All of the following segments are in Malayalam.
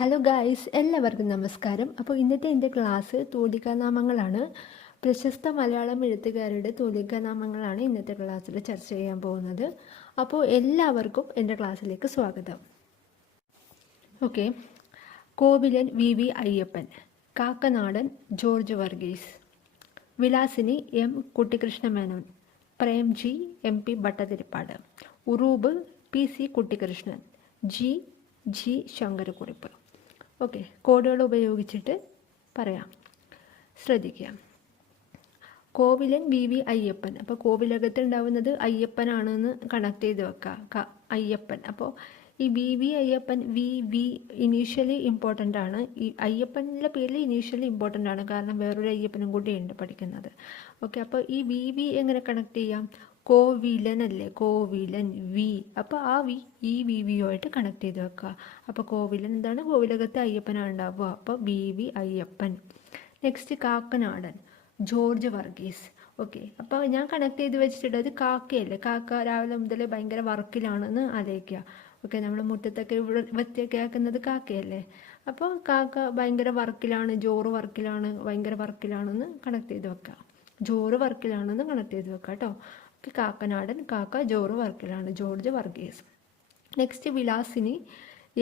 ഹലോ ഗായ്സ്, എല്ലാവർക്കും നമസ്കാരം. അപ്പോൾ ഇന്നത്തെ എൻ്റെ ക്ലാസ് തൂലികാനാമങ്ങളാണ്. പ്രശസ്ത മലയാളം എഴുത്തുകാരുടെ തൂലികാനാമങ്ങളാണ് ഇന്നത്തെ ക്ലാസ്സിൽ ചർച്ച ചെയ്യാൻ പോകുന്നത്. അപ്പോൾ എല്ലാവർക്കും എൻ്റെ ക്ലാസ്സിലേക്ക് സ്വാഗതം. Okay. Kovilan V Ayyappan, Kakkanadan George Varghese, Vilasini M Kuttikrishna Menon, Premji MP Bhattathiripad, Uroob PC Kuttikrishnan, G Sankarakurup. Okay, കോഡുകൾ ഉപയോഗിച്ചിട്ട് പറയാം, ശ്രദ്ധിക്കുക. കോവിലൻ വി അയ്യപ്പൻ. അപ്പോൾ കോവിലകത്ത് ഉണ്ടാവുന്നത് അയ്യപ്പനാണെന്ന് കണക്ട് ചെയ്ത് വെക്കുക. അയ്യപ്പൻ. അപ്പോൾ ഈ V Ayyappan V initially important ആണ്. ഈ അയ്യപ്പൻ്റെ പേരിൽ ഇനീഷ്യലി ഇമ്പോർട്ടൻ്റ് ആണ്, കാരണം വേറൊരു അയ്യപ്പനും കൂടിയുണ്ട് പഠിക്കുന്നത്. ഓക്കെ, അപ്പോൾ ഈ വി എങ്ങനെ കണക്ട് ചെയ്യാം? കോവിലൻ അല്ലേ, കോവിലൻ വി. അപ്പോൾ ആ ഈ വിയുമായിട്ട് കണക്ട് ചെയ്ത് വെക്കുക. അപ്പോൾ കോവിലൻ എന്താണ്? കോവിലകത്ത് അയ്യപ്പനാണ് ഉണ്ടാവുക. അപ്പോൾ V Ayyappan. Next Kakkanadan George Varghese. Okay, അപ്പോൾ ഞാൻ കണക്ട് ചെയ്ത് വെച്ചിട്ടുള്ളത് കാക്കയല്ലേ. കാക്ക രാവിലെ മുതൽ ഭയങ്കര വർക്കിലാണെന്ന് ആലോചിക്കുക. ഓക്കെ, നമ്മൾ മുറ്റത്തൊക്കെ വൃത്തിയൊക്കെ ആക്കുന്നത് കാക്കയല്ലേ. അപ്പോൾ കാക്ക ഭയങ്കര വർക്കിലാണ്, ജോറ് വർക്കിലാണ്, ഭയങ്കര വർക്കിലാണെന്ന് കണക്ട് ചെയ്ത് വെക്കുക. ജോറ് വർക്കിലാണെന്ന് കണക്ട് ചെയ്ത് വെക്കുക കേട്ടോ. കാക്കനാടൻ, കാക്ക ജോറ് വർക്കിലാണ്, George Varghese. Next Vilasini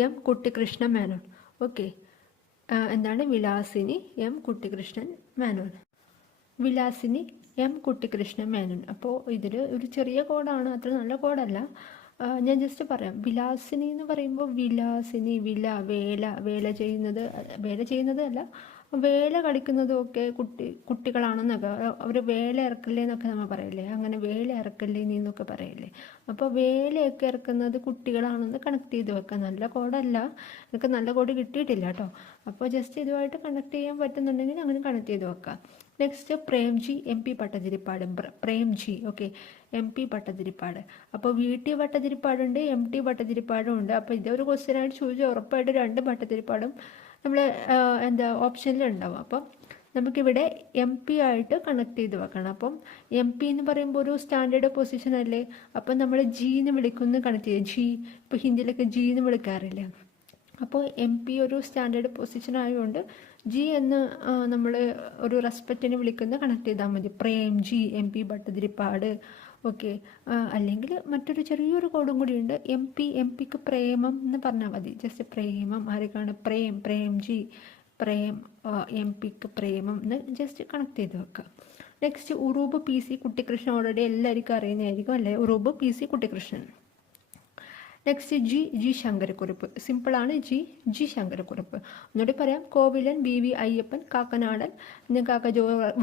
M Kuttikrishna Menon. Okay, എന്താണ്? വിലാസിനി M കുട്ടിക്കൃഷ്ണൻ മേനോൻ. വിലാസിനി M കുട്ടിക്കൃഷ്ണ മേനോൻ. അപ്പോൾ ഇതിൽ ഒരു ചെറിയ കോഡാണ്, അത്ര നല്ല കോഡല്ല. ഞാൻ ജസ്റ്റ് പറയാം. വിലാസിനി എന്ന് പറയുമ്പോൾ വിലാസിനി വേല ചെയ്യുന്നത് അല്ല, വേല കളിക്കുന്നതും ഒക്കെ കുട്ടികളാണെന്നൊക്കെ, അവർ വേല ഇറക്കല്ലേ എന്നൊക്കെ നമ്മൾ പറയില്ലേ, അങ്ങനെ വേല ഇറക്കല്ലേ നീ എന്നൊക്കെ പറയില്ലേ. അപ്പോൾ വേലയൊക്കെ ഇറക്കുന്നത് കുട്ടികളാണെന്ന് കണക്ട് ചെയ്ത് വെക്കാം. നല്ല കോഡല്ല, എനിക്ക് നല്ല കോഡ് കിട്ടിയിട്ടില്ല കേട്ടോ. അപ്പോൾ ജസ്റ്റ് ഇതുമായിട്ട് കണക്ട് ചെയ്യാൻ പറ്റുന്നുണ്ടെങ്കിൽ അങ്ങനെ കണക്ട് ചെയ്ത് വെക്കാം. Next Premji MP Bhattathiripad. Premji. Okay, MP Bhattathiripad. അപ്പോൾ VT ഭട്ടതിരിപ്പാടുണ്ട്, MT ഭട്ടതിരിപ്പാടും ഉണ്ട്. അപ്പോൾ ഇതൊരു ക്വസ്റ്റ്യനായിട്ട് ചോദിച്ചാൽ ഉറപ്പായിട്ട് 2 ഭട്ടതിരിപ്പാടും നമ്മൾ ഓപ്ഷനിൽ ഉണ്ടാവും. അപ്പം നമുക്കിവിടെ MP ആയിട്ട് കണക്ട് ചെയ്ത് വെക്കണം. അപ്പം MP എന്ന് പറയുമ്പോൾ ഒരു സ്റ്റാൻഡേർഡ് പൊസിഷൻ അല്ലേ. അപ്പം നമ്മൾ എന്ന് വിളിക്കുന്ന കണക്ട് ചെയ്യും. ഇപ്പോൾ ഹിന്ദിയിലൊക്കെ എന്ന് വിളിക്കാറില്ലേ. അപ്പോൾ MP ഒരു സ്റ്റാൻഡേർഡ് പൊസിഷൻ ആയതുകൊണ്ട് എന്ന് നമ്മൾ ഒരു റെസ്പെക്റ്റിന് വിളിക്കുന്ന കണക്ട് ചെയ്താൽ മതി. പ്രേംജി MP ഭട്ടതിരിപ്പാട്. ഓക്കെ, അല്ലെങ്കിൽ മറ്റൊരു ചെറിയൊരു കോഡും കൂടിയുണ്ട്. MPക്ക് പ്രേമം എന്ന് പറഞ്ഞാൽ മതി. ജസ്റ്റ് പ്രേമം. ആരൊക്കെയാണ്? പ്രേംജി MPക്ക് പ്രേമം എന്ന് ജസ്റ്റ് കണക്ട് ചെയ്ത് വെക്കുക. Next Uroob PC Kuttikrishnan. Already എല്ലാവർക്കും അറിയുന്നതായിരിക്കും അല്ലേ, Uroob PC Kuttikrishnan. Next G Sankarakurup. സിമ്പിളാണ്. ജി ശങ്കരക്കുറിപ്പ്. ഒന്നുകൂടി പറയാം. കോവിലൻ വി അയ്യപ്പൻ, കാക്കനാടൻ കാക്ക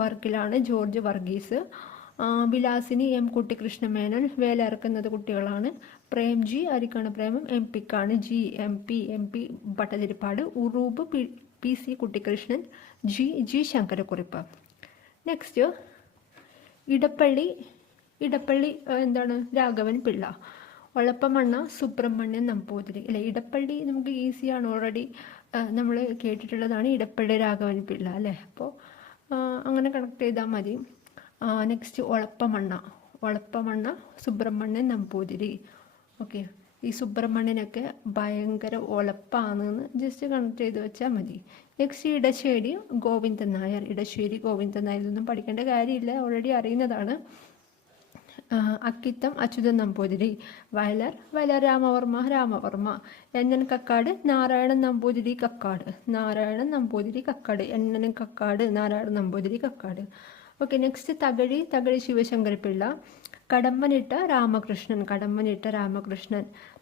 വർക്കിലാണ്, ജോർജ് വർഗീസ്. വിലാസിനി M കുട്ടിക്കൃഷ്ണ മേനോൻ, വേല ഇറക്കുന്നത് കുട്ടികളാണ്. പ്രേംജി ആർക്കാണ്? പ്രേമം MPക്കാണ്. MP Bhattathiripad. Uroob PC Kuttikrishnan. G Sankarakurup. Next Edappally എന്താണ്? രാഘവൻ പിള്ള. ഒളപ്പമണ്ണ സുബ്രഹ്മണ്യൻ നമ്പൂതിരി അല്ലെ. ഇടപ്പള്ളി നമുക്ക് ഈസിയാണ്, ഓൾറെഡി നമ്മൾ കേട്ടിട്ടുള്ളതാണ്. ഇടപ്പള്ളി രാഘവൻ പിള്ള അല്ലേ. അപ്പോൾ അങ്ങനെ കണക്ട് ചെയ്താൽ മതി. നെക്സ്റ്റ് ഒളപ്പമണ്ണ സുബ്രഹ്മണ്യൻ നമ്പൂതിരി. ഓക്കെ, ഈ സുബ്രഹ്മണ്യനൊക്കെ ഭയങ്കര ഒളപ്പാണെന്ന് ജസ്റ്റ് കണക്ട് ചെയ്ത് വെച്ചാൽ മതി. നെക്സ്റ്റ് ഇടശ്ശേരി ഗോവിന്ദൻ നായർ. ഇടശ്ശേരി ഗോവിന്ദൻ നായർ ഇതൊന്നും പഠിക്കേണ്ട കാര്യമില്ല, ഓൾറെഡി അറിയുന്നതാണ്. Akkitham Achuthan Namboothiri. Vayalar Ramavarma. N N Kakkad Narayanan Namboothiri Kakkad. N N Kakkad Narayanan Namboothiri Kakkad. Okay, next Thakazhi Sivasankara Pillai. Kadammanitta Ramakrishnan.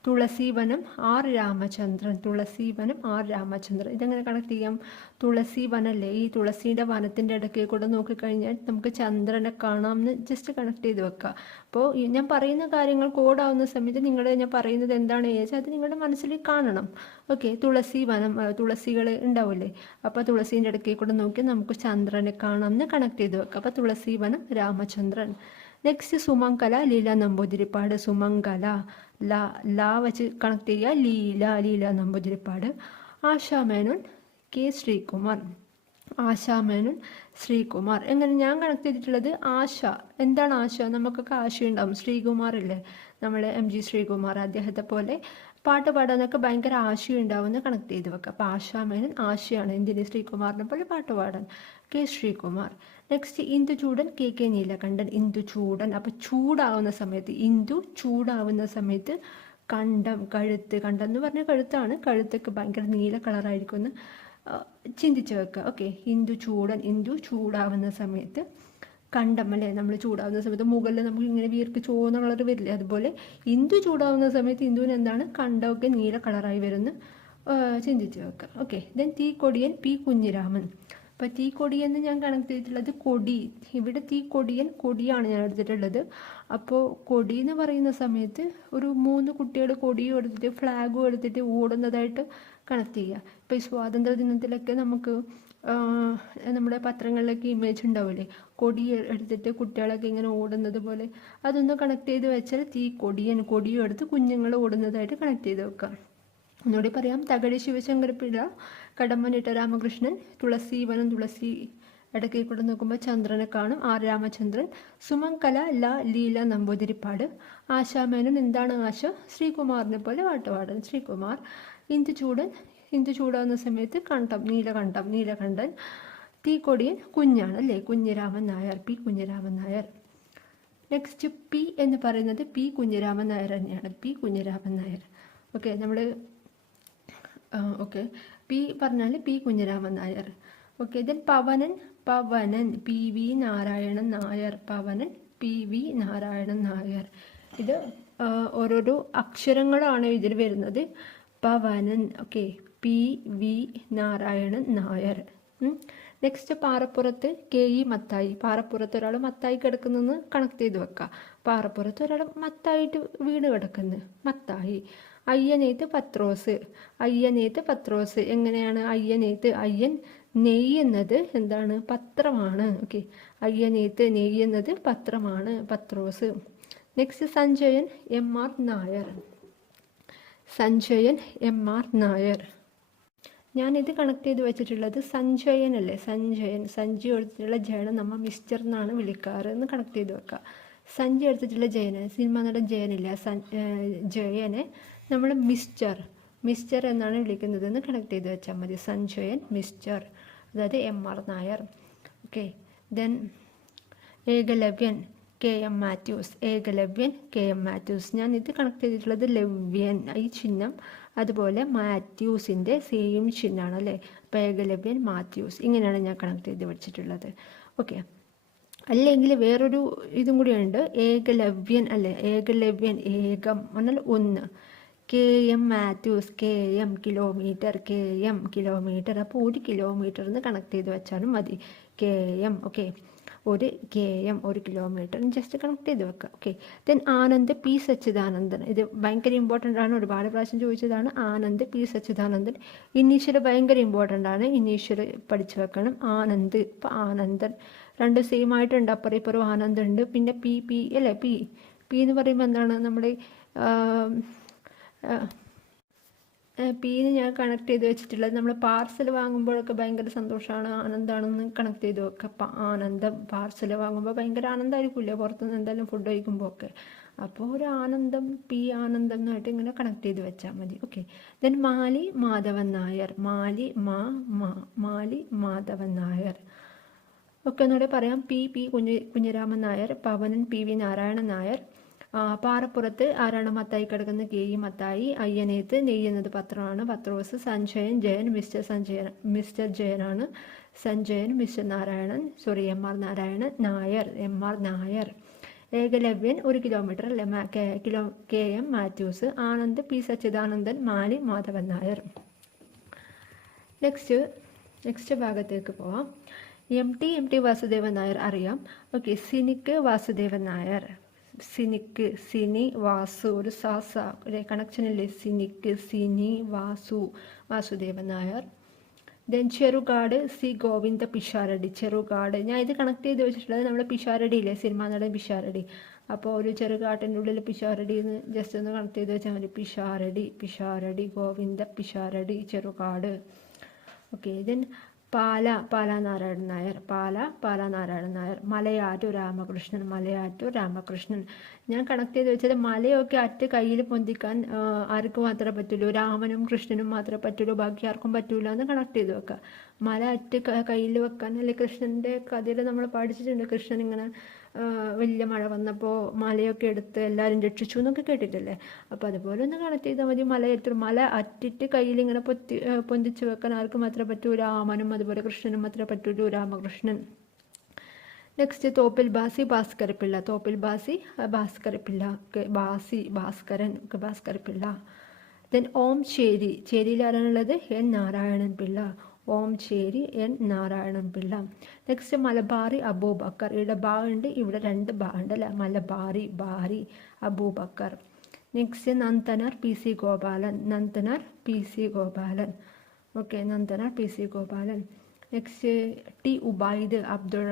Thulaseevanam R Ramachandran. ഇതെങ്ങനെ കണക്ട് ചെയ്യാം? തുളസി വനല്ലേ, ഈ തുളസിയുടെ വനത്തിൻ്റെ ഇടയ്ക്ക് കൂടെ നോക്കിക്കഴിഞ്ഞാൽ നമുക്ക് ചന്ദ്രനെ കാണാം എന്ന് ജസ്റ്റ് കണക്ട് ചെയ്ത് വെക്കുക. അപ്പോൾ ഞാൻ പറയുന്ന കാര്യങ്ങൾ കോഡാവുന്ന സമയത്ത് ഞാൻ പറയുന്നത് എന്താണ് ചോദിച്ചാൽ അത് നിങ്ങളുടെ മനസ്സിൽ കാണണം. ഓക്കെ, തുളസികൾ ഉണ്ടാവില്ലേ, അപ്പോൾ തുളസീൻ്റെ ഇടയ്ക്ക് കൂടെ നോക്കി നമുക്ക് ചന്ദ്രനെ കാണാം എന്ന് കണക്ട് ചെയ്ത് വെക്കുക. അപ്പോൾ തുളസീവനം രാമചന്ദ്രൻ. നെക്സ്റ്റ് സുമംഗല ലീല നമ്പൂതിരിപ്പാട്. സുമംഗല ലാ വെച്ച് കണക്ട് ചെയ്യുക. ലീല നമ്പൂതിരിപ്പാട്. ആശാമേനോൻ K ശ്രീകുമാർ. എങ്ങനെ ഞാൻ കണക്ട് ചെയ്തിട്ടുള്ളത്? ആശ. എന്താണ് ആശ? നമുക്കൊക്കെ ആശയുണ്ടാവും. ശ്രീകുമാർ ഇല്ലേ, നമ്മളെ MG ശ്രീകുമാർ, അദ്ദേഹത്തെ പോലെ പാട്ട് പാടാനൊക്കെ ഭയങ്കര ആശയുണ്ടാവുമെന്ന് കണക്ട് ചെയ്ത് വെക്കുക. അപ്പോൾ ആശാമേനൻ ആശയാണ് എന്തിന് ശ്രീകുമാറിനെ പോലെ പാട്ട് പാടാൻ. K Sreekumar. Next Induchoodan K Neelakantan. Induchoodan. അപ്പോൾ ചൂടാവുന്ന സമയത്ത്, ഇന്ദു ചൂടാവുന്ന സമയത്ത് കണ്ടം, കഴുത്ത്. കണ്ടം എന്ന് പറഞ്ഞാൽ കഴുത്താണ്. കഴുത്തൊക്കെ ഭയങ്കര നീല കളറായിരിക്കും എന്ന് ചിന്തിച്ച് വെക്കുക. ഓക്കെ. ഇന്ദുചൂടൻ. ഇന്ദു ചൂടാവുന്ന സമയത്ത് കണ്ടം അല്ലേ, നമ്മൾ ചൂടാവുന്ന സമയത്ത് മുകളിൽ നമുക്ക് ഇങ്ങനെ വീർക്ക് ചുവന്ന കളർ വരില്ലേ, അതുപോലെ ഇന്ദു ചൂടാവുന്ന സമയത്ത് ഇന്ദുവിന് എന്താണ് കണ്ടമൊക്കെ നീല കളറായി വരുന്ന ചിന്തിച്ച് വെക്കുക. Okay. Then Thikkodiyan P Kunhiraman. അപ്പോൾ തീക്കൊടിയെന്ന് ഞാൻ കണക്ട് ചെയ്തിട്ടുള്ളത് കൊടി. ഇവിടെ തീക്കൊടിയൻ കൊടിയാണ് ഞാൻ എടുത്തിട്ടുള്ളത്. അപ്പോൾ കൊടി എന്ന് പറയുന്ന സമയത്ത് ഒരു 3 കുട്ടികൾ കൊടിയും എടുത്തിട്ട് ഫ്ലാഗും എടുത്തിട്ട് ഓടുന്നതായിട്ട് കണക്ട് ചെയ്യുക. ഇപ്പോൾ ഈ സ്വാതന്ത്ര്യ ദിനത്തിലൊക്കെ നമുക്ക് നമ്മുടെ പത്രങ്ങളിലൊക്കെ ഇമേജ് ഉണ്ടാവില്ലേ, കൊടി എടുത്തിട്ട് കുട്ടികളൊക്കെ ഇങ്ങനെ ഓടുന്നത് പോലെ. അതൊന്ന് കണക്ട് ചെയ്ത് വെച്ചാൽ തീക്കൊടിയൻ, കൊടിയും എടുത്ത് കുഞ്ഞുങ്ങൾ ഓടുന്നതായിട്ട് കണക്ട് ചെയ്ത് വെക്കാം. ഒന്നുകൂടി പറയാം. തകഴി ശിവശങ്കരപ്പിള്ള, കടമ്മനിട്ട രാമകൃഷ്ണൻ, തുളസീവനം. തുളസി ഇടയ്ക്ക് കൂടെ നോക്കുമ്പോൾ ചന്ദ്രനെ കാണും. ആർ രാമചന്ദ്രൻ. സുമംകല ലീല നമ്പൂതിരിപ്പാട്. ആശാമേനൻ. എന്താണ് ആശ? ശ്രീകുമാറിനെ പോലെ പാട്ട് പാടാൻ ശ്രീകുമാർ. ഇന്ദുചൂടൻ. ഇന്ദു ചൂടാവുന്ന സമയത്ത് കണ്ടം, നീലകണ്ഠം, നീലകണ്ഠൻ. തീക്കൊടിയൻ കുഞ്ഞാണ് അല്ലേ, Kunhiraman Nair. P Kunhiraman Nair. Next P എന്ന് പറയുന്നത് പി കുഞ്ഞിരാമൻ നായർ തന്നെയാണ്. പി കുഞ്ഞിരാമൻ നായർ. ഓക്കെ. നമ്മൾ ഓക്കെ, പി പറഞ്ഞാൽ P Kunhiraman Nair. Okay. Then Pavanan. Pavanan P V Narayanan Nair. Pavanan P V Narayanan Nair. ഇത് ഓരോരോ അക്ഷരങ്ങളാണ് ഇതിൽ വരുന്നത്. Pavanan. Okay. P V Narayanan Nair. Next Parappurath K E Mathai. Parappurath ഒരാൾ മത്തായി കിടക്കുന്നെന്ന് കണക്ട് ചെയ്ത് വെക്കുക. പാറപ്പുറത്ത് ഒരാൾ മത്തായിട്ട് വീട് കിടക്കുന്നു, മത്തായി. അയ്യനേത്ത് പത്രോസ്. അയ്യനേത്ത് പത്രോസ്. എങ്ങനെയാണ് അയ്യനേത്ത്? അയ്യൻ നെയ്യുന്നത് എന്താണ്? പത്രമാണ്. ഓക്കെ. അയ്യനേത്ത് നെയ്യുന്നത് പത്രമാണ്, Pathros. Next Sanjayan M R Nair. Sanjayan M R Nair. ഞാനിത് കണക്ട് ചെയ്ത് വെച്ചിട്ടുള്ളത് സഞ്ജയൻ അല്ലേ, സഞ്ജയൻ. സഞ്ജി എടുത്തിട്ടുള്ള ജയനെ നമ്മൾ മിസ്റ്റർ എന്നാണ് വിളിക്കാറ് എന്ന് കണക്ട് ചെയ്ത് വെക്കുക. സഞ്ജി എടുത്തിട്ടുള്ള ജയനെ, സിനിമ നടൻ ജയനില്ല, ജയനെ നമ്മൾ മിസ്റ്റർ എന്നാണ് വിളിക്കുന്നത് എന്ന് കണക്ട് ചെയ്ത് വെച്ചാൽ മതി. സഞ്ജയൻ മിസ്റ്റർ, അതായത് M R Nair. Okay. Then Ekalavyan K M Mathews. Ekalavyan K M Mathews. ഞാൻ ഇത് കണക്ട് ചെയ്തിട്ടുള്ളത് ലവ്യൻ, ഈ ചിഹ്നം, അതുപോലെ മാത്യൂസിൻ്റെ സെയിം ചിഹ്നമാണ് അല്ലേ. അപ്പോൾ ഏകലവ്യൻ മാത്യൂസ്, ഇങ്ങനെയാണ് ഞാൻ കണക്ട് ചെയ്ത് വെച്ചിട്ടുള്ളത്. ഓക്കെ. അല്ലെങ്കിൽ വേറൊരു ഇതും കൂടിയുണ്ട്, ഏകലവ്യൻ അല്ലേ. ഏകലവ്യൻ, ഏകം എന്നാൽ 1. K M Mathews, K M kilometre, K M kilometre. അപ്പോൾ 1 കിലോമീറ്റർ എന്ന് കണക്ട് ചെയ്ത് വെച്ചാലും മതി. K M. Okay. 1 km 1 kilometre just connect ചെയ്ത് വെക്കുക. Okay. Then Anand P Sachidanandan. ഇത് ഭയങ്കര ഇമ്പോർട്ടൻ്റ് ആണ്, ഒരുപാട് പ്രാവശ്യം ചോദിച്ചതാണ്. ആനന്ദ് പി സച്ചിദാനന്ദൻ. ഇനീഷ്യൽ ഭയങ്കര ഇമ്പോർട്ടൻ്റ് ആണ്, ഇനീഷ്യൽ പഠിച്ചു വെക്കണം. ആനന്ദ്. ഇപ്പോൾ ആനന്ദൻ രണ്ട് സെയിം ആയിട്ടുണ്ട്, അപ്പുറം ഇപ്പുറം ആനന്ദ് ഉണ്ട്. പിന്നെ പി പി അല്ലേ, പി പി എന്ന് പറയുമ്പോൾ എന്താണ്, നമ്മുടെ പീന്ന് ഞാൻ കണക്ട് ചെയ്ത് വെച്ചിട്ടുള്ളത് നമ്മൾ പാർസൽ വാങ്ങുമ്പോഴൊക്കെ ഭയങ്കര സന്തോഷമാണ്, ആനന്ദമാണെന്ന് കണക്ട് ചെയ്ത് വെക്കുക. ആനന്ദം. പാർസൽ വാങ്ങുമ്പോൾ ഭയങ്കര ആനന്ദമായിരിക്കില്ലേ, പുറത്തുനിന്ന് എന്തായാലും ഫുഡ് കഴിക്കുമ്പോൾ ഒക്കെ. അപ്പോൾ ഒരു ആനന്ദം, പി ആനന്ദം എന്നായിട്ട് ഇങ്ങനെ കണക്ട് ചെയ്ത് വെച്ചാൽ മതി. ഓക്കെ. ദെൻ മാലി മാധവൻ നായർ. മാലി മാലി മാധവൻ നായർ. ഒക്കെ ഒന്നുകൂടെ പറയാം. P Kunhiraman Nair. Pavanan P V Narayanan Nair. Parappurath ആരാണ് മത്തായി കിടക്കുന്നത്? K E Mathai. അയ്യനേത്ത് നെയ്യുന്നത് പത്രമാണ്, പത്രോസ്. സഞ്ജയൻ ജയൻ മിസ്റ്റർ ജയനാണ്. Sanjayan mister Narayanan, sorry M R Narayanan Nair, M R Nair. Ekalavyan 1 kilometre അല്ലെ, K M Mathews. Anand P Sachidanandan. Mali Madhavan Nair. Next ഭാഗത്തേക്ക് പോവാം. എം ടി വാസുദേവൻ നായർ അറിയാം. Okay. Cynic Vasudevan Nair. Cynic, സിനി വാസു, ഒരു സാസ കണക്ഷൻ അല്ലേ. സിനിക്ക്, സിനി വാസു, വാസുദേവൻ നായർ. Then Cherukad C Govinda Pisharody. ചെറുകാട് ഞാൻ ഇത് കണക്ട് ചെയ്ത് വെച്ചിട്ടുള്ളത് നമ്മുടെ പിഷാരടി ഇല്ലേ, സിനിമാ നടൻ പിഷാരടി. അപ്പോൾ ഒരു ചെറുകാട്ടിൻ്റെ ഉള്ളിൽ പിഷാരടി എന്ന് ജസ്റ്റ് ഒന്ന് കണക്ട് ചെയ്ത് വെച്ചാൽ മതി. പിഷാരടി ഗോവിന്ദ പിഷാരടി ചെറുകാട്. ഓക്കെ. ദെൻ പാല നാരായണൻ നായർ, പാല നാരായണൻ നായർ. മലയാറ്റൂർ രാമകൃഷ്ണൻ. ഞാൻ കണക്ട് ചെയ്ത് വെച്ചത് മലയൊക്കെ അറ്റ് കയ്യിൽ പൊന്തിക്കാൻ ആർക്ക് മാത്രമേ പറ്റുള്ളൂ, രാമനും കൃഷ്ണനും മാത്രമേ പറ്റുള്ളൂ, ബാക്കി ആർക്കും പറ്റൂല എന്ന് കണക്ട് ചെയ്ത് വെക്കുക. മല അറ്റ് കയ്യിൽ വെക്കാൻ, അല്ലെങ്കിൽ കൃഷ്ണൻ്റെ കഥയിൽ നമ്മൾ പഠിച്ചിട്ടുണ്ട്, കൃഷ്ണൻ ഇങ്ങനെ വലിയ മഴ വന്നപ്പോൾ മലയൊക്കെ എടുത്ത് എല്ലാവരും രക്ഷിച്ചു എന്നൊക്കെ കേട്ടിട്ടില്ലേ. അപ്പോൾ അതുപോലെ ഒന്ന് കണക്ട് ചെയ്താൽ മതി. മല അറ്റിട്ട് കയ്യിൽ ഇങ്ങനെ പൊന്തിച്ച് വെക്കാൻ ആർക്ക് മാത്രമേ പറ്റൂ, രാമനും അതുപോലെ കൃഷ്ണനും മാത്രമേ പറ്റുള്ളൂ, Ramakrishnan. Next Thoppil Bhasi Bhaskarapillai. Bhaskaran Bhaskarapillai. Then Omcheri. ചേരിയിൽ ആരാണുള്ളത്? N Narayanan Pillai. Omcheri N Narayanan Pillai. Next Malabari Abubakar. ഇവിടെ ബാ ഉണ്ട്, ഇവിടെ 2 ബാ ഉണ്ട് അല്ലേ. Bari Abubakar. Next Nandanar P C Gopalan. Okay, Nandanar P C Gopalan. Next T Ubaid Abdul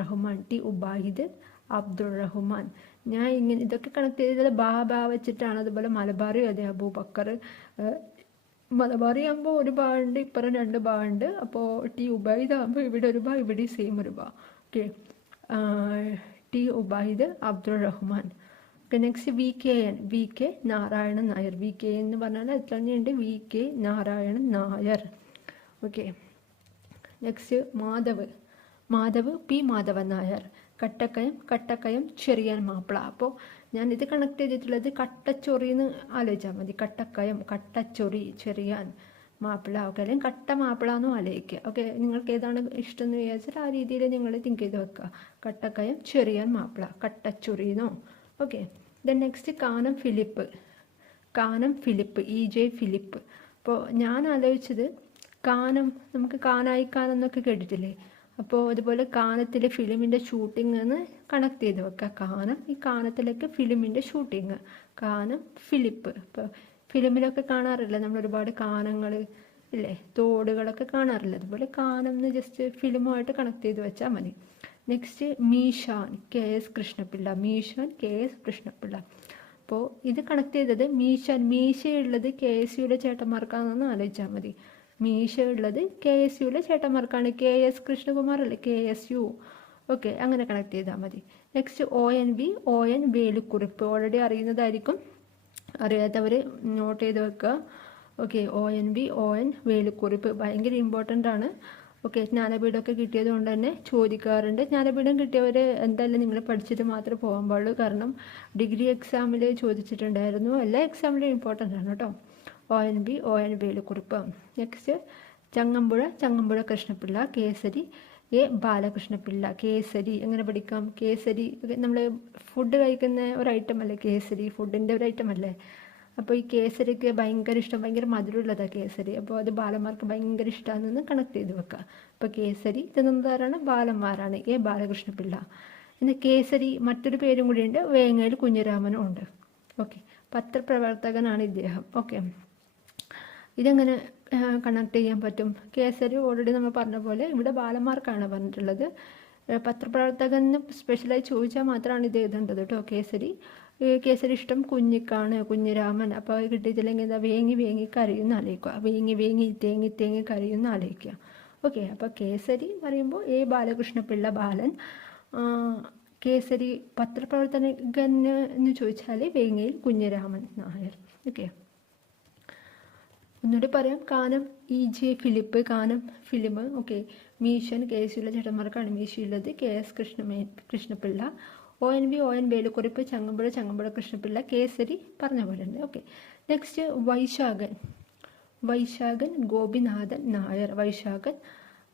Rahman. ഞാൻ ഇങ്ങനെ ഇതൊക്കെ കണക്ട് ചെയ്തത് ബാ വെച്ചിട്ടാണ്. അതുപോലെ മലബാറി അതെ അബൂബക്കർ. മലബാറി ആകുമ്പോൾ ഒരു ബാ ഉണ്ട്, ഇപ്പുറം 2 ബാ ഉണ്ട്. അപ്പോൾ ടി ഉബൈദ് ആകുമ്പോൾ ഇവിടെ ഒരു ബാ, ഇവിടെ സെയിം ഒരു ബാ. Okay, T Ubaid Abdul Rahman. Okay, next V K Narayanan Nair. V K എന്ന് പറഞ്ഞാൽ എത്ര തന്നെയുണ്ട്, V K Narayanan Nair. Okay, next Madhav P Madhavan Nair. Kattakkayam Cherian Mappila. അപ്പോൾ ഞാൻ ഇത് കണക്ട് ചെയ്തിട്ടുള്ളത് കട്ടച്ചൊറി എന്ന് ആലോചിച്ചാൽ മതി. കട്ടച്ചൊറി ചെറിയാൻ മാപ്പിള. ഓക്കെ, അല്ലെങ്കിൽ കട്ട മാപ്പിള എന്നും ആലോചിക്കുക. ഓക്കെ, നിങ്ങൾക്ക് ഏതാണ് ഇഷ്ടം എന്ന് വിചാരിച്ചാൽ ആ രീതിയിൽ നിങ്ങൾ തിങ്ക് ചെയ്ത് വെക്കുക. കട്ടക്കയം ചെറിയാൻ മാപ്പിള, കട്ടച്ചൊറിയെന്നോ. Okay, then next Kanam Philip EJ Philip. അപ്പോൾ ഞാൻ ആലോചിച്ചത് കാനം, നമുക്ക് കാനായി കാനം എന്നൊക്കെ കേട്ടിട്ടില്ലേ. അപ്പോൾ അതുപോലെ കാനത്തിലെ ഫിലിമിൻ്റെ ഷൂട്ടിംഗ് എന്ന് കണക്ട് ചെയ്ത് വെക്കുക. ഈ കാനത്തിലേക്ക് ഫിലിമിൻ്റെ ഷൂട്ടിങ്. കാനം ഫിലിപ്പ്. ഇപ്പോൾ ഫിലിമിലൊക്കെ കാണാറില്ല നമ്മൾ ഒരുപാട് കാനങ്ങൾ ഇല്ലേ, തോടുകളൊക്കെ കാണാറില്ല. അതുപോലെ കാനം എന്ന് ജസ്റ്റ് ഫിലിമുമായിട്ട് കണക്ട് ചെയ്ത് വെച്ചാൽ മതി. Next Meeshan KS Krishnapillai. അപ്പോൾ ഇത് കണക്ട് ചെയ്തത് മീശയുള്ളത് KSUയുടെ ചേട്ടന്മാർക്കാണെന്ന് ആലോചിച്ചാൽ മതി. മീശ ഉള്ളത് KSUയിലെ ചേട്ടന്മാർക്കാണ്. KS കൃഷ്ണകുമാർ അല്ലേ, KSU. ഓക്കെ, അങ്ങനെ കണക്ട് ചെയ്താൽ മതി. Next ON വേലുക്കുറിപ്പ്. ഓൾറെഡി അറിയുന്നതായിരിക്കും, അറിയാത്തവർ നോട്ട് ചെയ്ത് വെക്കുക. ഓക്കെ, ON വേലുക്കുറിപ്പ് ഭയങ്കര ഇമ്പോർട്ടൻ്റ് ആണ്. ഓക്കെ, ജ്ഞാനപീഠമൊക്കെ കിട്ടിയത് കൊണ്ട് തന്നെ ചോദിക്കാറുണ്ട്. ജ്ഞാനപീഠം കിട്ടിയവർ എന്തായാലും നിങ്ങൾ പഠിച്ചിട്ട് മാത്രമേ പോകാൻ പാടുള്ളൂ. കാരണം ഡിഗ്രി എക്സാമിൽ ചോദിച്ചിട്ടുണ്ടായിരുന്നു. എല്ലാ എക്സാമിലും ഇമ്പോർട്ടൻ്റ് ആണ് കേട്ടോ. ON വേലുക്കുറിപ്പ്. നെക്സ്റ്റ് ചങ്ങമ്പുഴ കൃഷ്ണപിള്ള. കേസരി ബാലകൃഷ്ണപിള്ള. കേസരി എങ്ങനെ പഠിക്കാം? കേസരി നമ്മൾ ഫുഡ് കഴിക്കുന്ന ഒരു ഐറ്റം അല്ലേ കേസരി, ഫുഡിൻ്റെ ഒരു ഐറ്റം അല്ലേ. അപ്പോൾ ഈ കേസരിക്ക് ഭയങ്കര ഇഷ്ടം, ഭയങ്കര മധുരമുള്ളതാണ് കേസരി. അപ്പോൾ അത് ബാലന്മാർക്ക് ഭയങ്കര ഇഷ്ടമാണെന്ന് കണക്ട് ചെയ്ത് വെക്കുക. അപ്പോൾ കേസരി തിന്നുന്നതാരാണ്? ബാലന്മാരാണ്. ബാലകൃഷ്ണപിള്ള. പിന്നെ കേസരി മറ്റൊരു പേരും കൂടിയുണ്ട്, വേങ്ങേൽ കുഞ്ഞിരാമനും ഉണ്ട്. ഓക്കെ, പത്രപ്രവർത്തകനാണ് ഇദ്ദേഹം. ഓക്കെ, ഇതെങ്ങനെ കണക്ട് ചെയ്യാൻ പറ്റും? കേസരി ഓൾറെഡി നമ്മൾ പറഞ്ഞ പോലെ ഇവിടെ ബാലന്മാർക്കാണ് പറഞ്ഞിട്ടുള്ളത്. പത്രപ്രവർത്തകൻ സ്പെഷ്യലായി ചോദിച്ചാൽ മാത്രമാണ് ഇത് എഴുതേണ്ടത് കേട്ടോ. കേസരി ഇഷ്ടം കുഞ്ഞിക്കാണ്, കുഞ്ഞിരാമൻ. അപ്പോൾ അത് കിട്ടിയിട്ടില്ലെങ്കിൽ എന്താ? വേങ്ങി കരയുന്ന ആലോചിക്കുക. വേങ്ങി തേങ്ങി കരയുന്ന ആലോചിക്കുക. ഓക്കെ, അപ്പോൾ കേസരി പറയുമ്പോൾ ബാലകൃഷ്ണപിള്ള ബാലൻ. കേസരി പത്രപ്രവർത്തകൻ എന്ന് ചോദിച്ചാൽ വേങ്ങയിൽ കുഞ്ഞിരാമൻ നായർ. ഓക്കെ, ഒന്നുകൂടി പറയാം. Kanam EJ Philip, Kanam film. Okay, മീശൻ KSUയിലെ ചേട്ടന്മാർക്കാണ് മീശയുള്ളത്. KS കൃഷ്ണപിള്ള. ON വേലുക്കുറിപ്പ്. ചങ്ങമ്പുഴ കൃഷ്ണപിള്ള. കേസരി പറഞ്ഞ പോലെ ഉണ്ട്. Okay, next Vaisakhan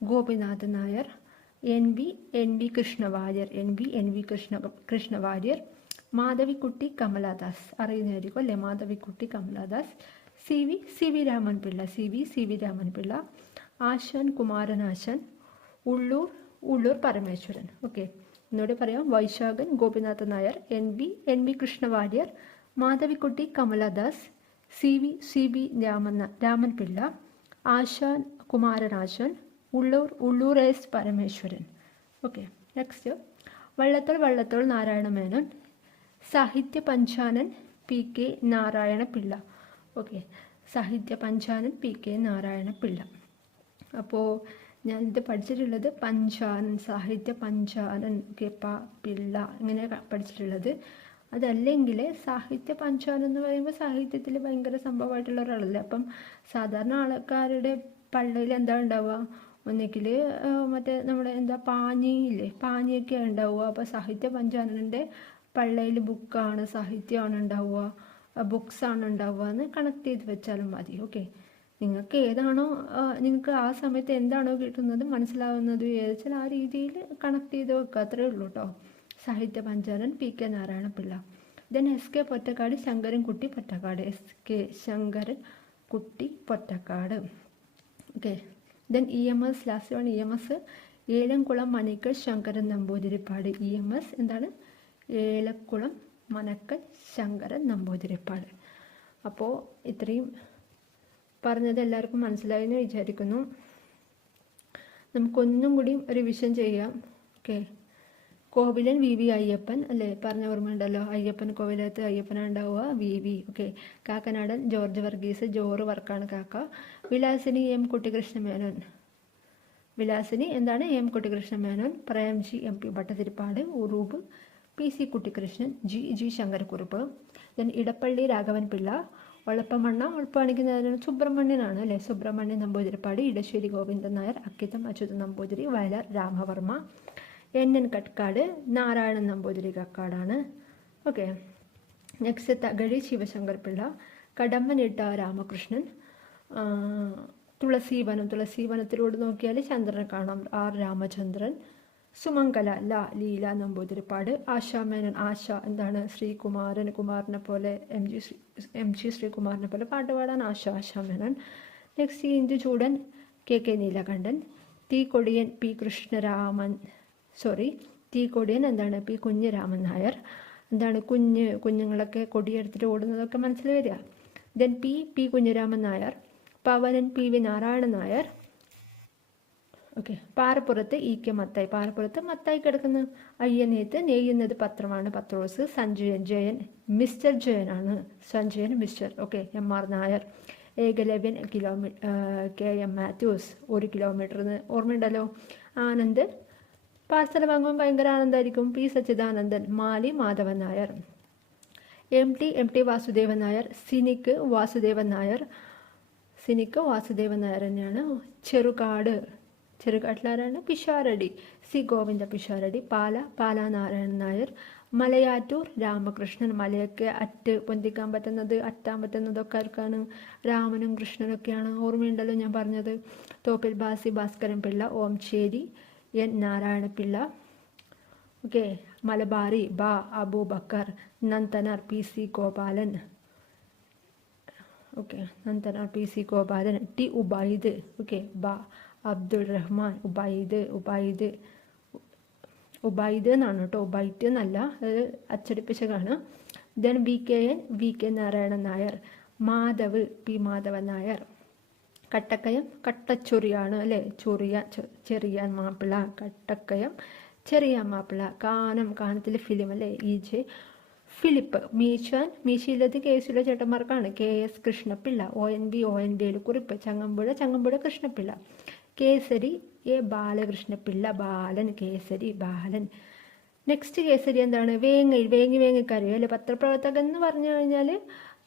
Gopinathan Nair. NV Krishna Warrier. Madhavikutty Kamaladas അറിയുന്നതായിരിക്കും അല്ലേ, മാധവിക്കുട്ടി കമലാദാസ്. CV രാമൻപിള്ള. ആശാൻ കുമാരനാശാൻ. ഉള്ളൂർ പരമേശ്വരൻ. ഓക്കെ, എന്നോട് പറയാം. Vaisakhan Gopinathan Nair, NV Krishna Warrier, Madhavikutty Kamala Das, CV Raman Pillai, Asan Kumaran Asan, Ulloor S Parameswaran. Okay, next Vallathol Narayana Menon. Sahitya Panchanan PK Narayana Pillai. Okay, സാഹിത്യ പഞ്ചാനൻ PK നാരായണപിള്ള. അപ്പോൾ ഞാനിത് പഠിച്ചിട്ടുള്ളത് പഞ്ചാനൻ, സാഹിത്യ പഞ്ചാനൻ, ഓക്കെ, പിള്ള ഇങ്ങനെ പഠിച്ചിട്ടുള്ളത്. അതല്ലെങ്കിൽ സാഹിത്യ പഞ്ചാനൻ എന്ന് പറയുമ്പോൾ സാഹിത്യത്തിൽ ഭയങ്കര സംഭവമായിട്ടുള്ള ഒരാളല്ലേ. അപ്പം സാധാരണ ആൾക്കാരുടെ പള്ളിയിൽ എന്താ ഉണ്ടാവുക, ഒന്നിക്കിൽ മറ്റേ നമ്മുടെ എന്താ പാഞ്ഞിയില്ലേ, പാഞ്ഞിയൊക്കെ ഉണ്ടാവുക. അപ്പോൾ സാഹിത്യ പഞ്ചാനൻ്റെ പള്ളിയിൽ ബുക്കാണ്, സാഹിത്യമാണ് ഉണ്ടാവുക, ബുക്സാണ് ഉണ്ടാവുക എന്ന് കണക്ട് ചെയ്ത് വെച്ചാലും മതി. ഓക്കെ, നിങ്ങൾക്ക് ഏതാണോ, നിങ്ങൾക്ക് ആ സമയത്ത് എന്താണോ കിട്ടുന്നത് മനസ്സിലാവുന്നത് വിചാരിച്ചാൽ ആ രീതിയിൽ കണക്ട് ചെയ്ത് വെക്കുക, അത്രേ ഉള്ളൂ കേട്ടോ. Sahitya Panchanan P K. Narayanapillai. Then S K. Pottekkatt Sankarankutty Pottekkatt, S K. Sankaran Kutty Pottekkatt. Okay, then E M S. Last one E M S. Elamkulam Manakkal Sankaran Namboodiripad. E M S. എന്താണ്? ഏലക്കുളം മനക്കൽ ശങ്കരൻ നമ്പൂതിരിപ്പാട്. അപ്പോൾ ഇത്രയും പറഞ്ഞത് എല്ലാവർക്കും മനസ്സിലായെന്ന് വിചാരിക്കുന്നു. നമുക്കൊന്നും കൂടി റിവിഷൻ ചെയ്യാം. Okay, Kovilan V.V. അയ്യപ്പൻ അല്ലേ, പറഞ്ഞ ഓർമ്മയുണ്ടല്ലോ. അയ്യപ്പൻ കോവിലത്ത് അയ്യപ്പനാണ് ഉണ്ടാവുക, VV. Okay, Kakkanadan George Varghese, ജോറ് വർക്കാണ് കാക്ക. വിലാസിനി എം കുട്ടിക്കൃഷ്ണമേനോൻ. വിലാസിനി എന്താണ്? M Kuttikrishna Menon. Premji MP. Bhattathiripad. Uroob PC. Kuttikrishnan. G Sankara Kurup. Then Edappally Raghavan Pillai. Olappamanna ഒളപ്പാണിക്കുന്നതിന് സുബ്രഹ്മണ്യനാണ് അല്ലേ, സുബ്രഹ്മണ്യൻ നമ്പൂതിരിപ്പാട്. ഇടശ്ശേരി ഗോവിന്ദൻ നായർ. അക്കിത്തം അച്യുതൻ നമ്പൂതിരി. വയലാർ രാമവർമ്മ. എൻ കട്കാട്. നാരായണൻ നമ്പൂതിരി കക്കാടാണ്. Okay, next Thakazhi Sivasankar Pillai. കടമ്മനിട്ട രാമകൃഷ്ണൻ. തുളസീവനത്തിലൂടെ നോക്കിയാൽ ചന്ദ്രനെ കാണാം, ആർ രാമചന്ദ്രൻ. സുമംഗല ലീല നമ്പൂതിരിപ്പാട്. ആശാമേനോൻ. ആശ എന്താണ്? കുമാരനെ പോലെ എം ജി ശ്രീകുമാരനെ പോലെ പാട്ട് പാടാൻ ആശാമേനോൻ. Next Induchoodan K Neelakantan. തീക്കൊടിയൻ തീക്കൊടിയൻ എന്താണ്? പി കുഞ്ഞിരാമൻ നായർ. എന്താണ്? കുഞ്ഞുങ്ങളൊക്കെ കൊടിയെടുത്തിട്ട് ഓടുന്നതൊക്കെ മനസ്സിൽ വരിക. Then P Kunhiraman Nair. Pavanan PV. Narayanan Nair. Okay, Parappurath EK. Mathai. Parappurath Mathai കിടക്കുന്ന അയ്യനെയ്ത്ത് നെയ്യുന്നത് പത്രമാണ്, പത്രോസ്. ജയൻ മിസ്റ്റർ ജയനാണ്. Sanjayan mister. Okay, MR. Nair. Ekalavyan KM. Mathews. 1 കിലോമീറ്ററിന് ഓർമ്മയുണ്ടല്ലോ. ആനന്ദ്. പാർസൽ വാങ്ങുമ്പോൾ ഭയങ്കര ആനന്ദമായിരിക്കും. P Sachidanandan. Mali Madhavan Nair. M T Vasudevan Nair. Cynic Vasudevan Nair തന്നെയാണ്. ചെറുകാട്ടിലാരാണ്? പിഷാരടി. സി ഗോവിന്ദ പിഷാരടി. പാല നാരായണൻ നായർ. മലയാറ്റൂർ രാമകൃഷ്ണൻ. മലയൊക്കെ പൊന്തിക്കാൻ പറ്റുന്നത്, അറ്റാൻ പറ്റുന്നതൊക്കെ ആർക്കാണ്? രാമനും കൃഷ്ണനൊക്കെയാണ്. ഓർമ്മയുണ്ടല്ലോ ഞാൻ പറഞ്ഞത്. Thoppil Bhaskaran Pillai. Omchery N Narayana Pillai. Okay, Malabari Abubakar. Nandanar PC. Gopalan. Okay, Nandanar PC. Gopalan. T Ubaid. Okay, Abdul Rahman. Ubaid എന്നാണ് കേട്ടോ, ഉബൈറ്റ് എന്നല്ല, അത് അച്ചടിപ്പിച്ചതാണ്. Then V K Narayanan Nair. Madhav P Madhavan Nair. Kattakkayam കട്ടച്ചൊറിയാണ് അല്ലേ, ചെറിയാൻ മാപ്പിള. കട്ടക്കയം ചെറിയാൻ മാപ്പിള. കാനത്തിലെ ഫിലിം അല്ലേ, E.J. ഫിലിപ്പ്. മീശയിലത് കേസിലെ ചേട്ടന്മാർക്കാണ്. KS Krishnapillai. ONB Kurup. Changampuzha Krishnapillai. Kesari A. Balakrishnapillai. Balan. Next Kesari എന്താണ്? വേങ്ങിക്കറി അല്ലെ. പത്രപ്രവർത്തകൻ എന്ന് പറഞ്ഞു കഴിഞ്ഞാൽ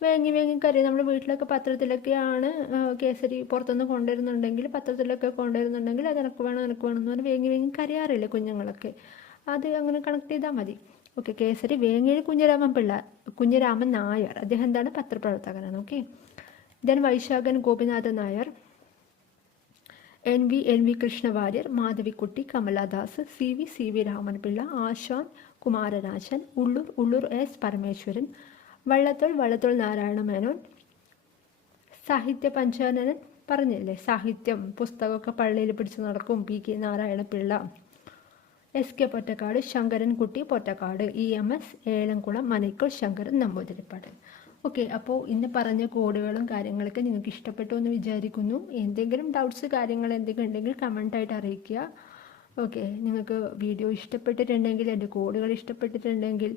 വേങ്ങിക്കറി. നമ്മുടെ വീട്ടിലൊക്കെ പത്രത്തിലൊക്കെയാണ് കേസരി പുറത്തുനിന്ന് കൊണ്ടുവരുന്നുണ്ടെങ്കിൽ, പത്രത്തിലൊക്കെ കൊണ്ടുവരുന്നുണ്ടെങ്കിൽ അത് എനക്ക് വേണം എന്ന് പറഞ്ഞാൽ വേങ്ങി അറിയില്ലേ കുഞ്ഞുങ്ങളൊക്കെ, അത് അങ്ങനെ കണക്ട് ചെയ്താൽ മതി. ഓക്കെ, കേസരി വേങ്ങേഴ് കുഞ്ഞിരാമൻ നായർ. അദ്ദേഹം എന്താണ്? പത്രപ്രവർത്തകനാണ്. Okay, then Vaisakhan Gopinathan Nair. NV Krishna Warrier. Madhavikutty. Kamala Das. CV Raman Pillai. Asan Kumaran Asan. Ulloor S Parameswaran. Vallathol Narayana Menon. Sahithya Panchananan പറഞ്ഞില്ലേ, സാഹിത്യം പുസ്തകമൊക്കെ പള്ളിയിൽ പിടിച്ചു നടക്കും. PK Narayana Pillai. SK Pottekkatt. Sankarankutty Pottekkatt. EMS Elamkulam Manakkal Sankaran Namboodiripad. Okay, അപ്പോൾ ഇന്ന് പറഞ്ഞ കോഡുകളും കാര്യങ്ങളൊക്കെ നിങ്ങൾക്ക് ഇഷ്ടപ്പെട്ടു എന്ന് വിചാരിക്കുന്നു. എന്തെങ്കിലും ഡൗട്ട്സ് കാര്യങ്ങൾ എന്തെങ്കിലും ഉണ്ടെങ്കിൽ കമൻറ്റായിട്ട് അറിയിക്കുക. ഓക്കെ, നിങ്ങൾക്ക് വീഡിയോ ഇഷ്ടപ്പെട്ടിട്ടുണ്ടെങ്കിൽ, എൻ്റെ കോഡുകൾ ഇഷ്ടപ്പെട്ടിട്ടുണ്ടെങ്കിൽ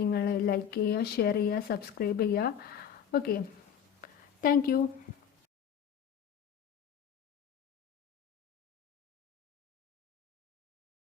നിങ്ങൾ ലൈക്ക് ചെയ്യുക, ഷെയർ ചെയ്യുക, സബ്സ്ക്രൈബ് ചെയ്യുക. Okay, thank you.